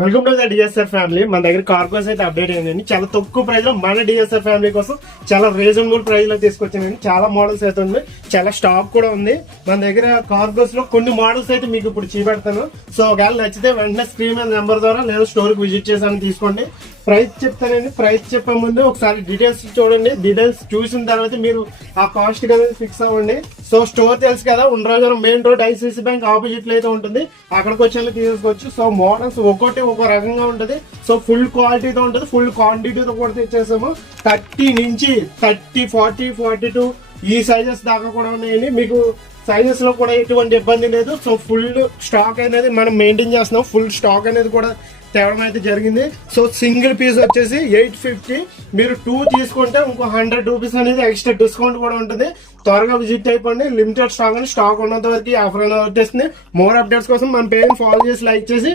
Welcome to the DSR family. మన దగ్గర cargos అయితే అప్డేట్ అయిందండి. చాలా తక్కువ ప్రైస్ లో మన డిఎస్ఆర్ ఫ్యామిలీ కోసం చాలా రీజనబుల్ ప్రైస్ లో తీసుకొచ్చానండి. చాలా మోడల్స్ అయితే ఉంది, చాలా స్టాక్ కూడా ఉంది మన దగ్గర. కార్గోస్ లో కొన్ని మోడల్స్ అయితే మీకు ఇప్పుడు చూపెడతాను. సో ఒకవేళ నచ్చితే వెంటనే స్క్రీన్ మీద నెంబర్ ద్వారా లేదా స్టోర్ కి విజిట్ చేసాను తీసుకోండి. ప్రైస్ చెప్తానండి. ప్రైస్ చెప్పే ముందు ఒకసారి డీటెయిల్స్ చూడండి. డీటెయిల్స్ చూసిన తర్వాత మీరు ఆ కాస్ట్ అనేది ఫిక్స్ అవ్వండి. సో స్టోర్ తెలుసు కదా, Undrajavaram main road ICICI bank opposite లో అయితే ఉంటుంది. అక్కడికి వచ్చి తీసుకోవచ్చు. సో మోడల్స్ ఒక్కోటి ఒక్కో రకంగా ఉంటుంది. సో ఫుల్ క్వాలిటీతో ఉంటుంది, ఫుల్ క్వాంటిటీతో కూడా తెచ్చేసాము. 30 నుంచి 30, 40, 42 ఈ సైజెస్ దాకా కూడా ఉన్నాయండి. మీకు సైజెస్ లో కూడా ఎటువంటి ఇబ్బంది లేదు. సో ఫుల్ స్టాక్ అనేది మనం మెయింటైన్ చేస్తున్నాం. ఫుల్ స్టాక్ అనేది కూడా తేవడం అయితే జరిగింది. సో సింగిల్ పీస్ వచ్చేసి 850. మీరు 2 తీసుకుంటే ఇంకో 100 రూపీస్ అనేది ఎక్స్ట్రా డిస్కౌంట్ కూడా ఉంటుంది. త్వరగా విజిట్ అయిపోండి. లిమిటెడ్ స్టాక్ అని స్టాక్ ఉన్నంత వరకు ఆఫర్ అనేది వచ్చేస్తుంది. మోర్ అప్డేట్స్ కోసం మన పేజ్ ఫాలో చేసి లైక్ చేసి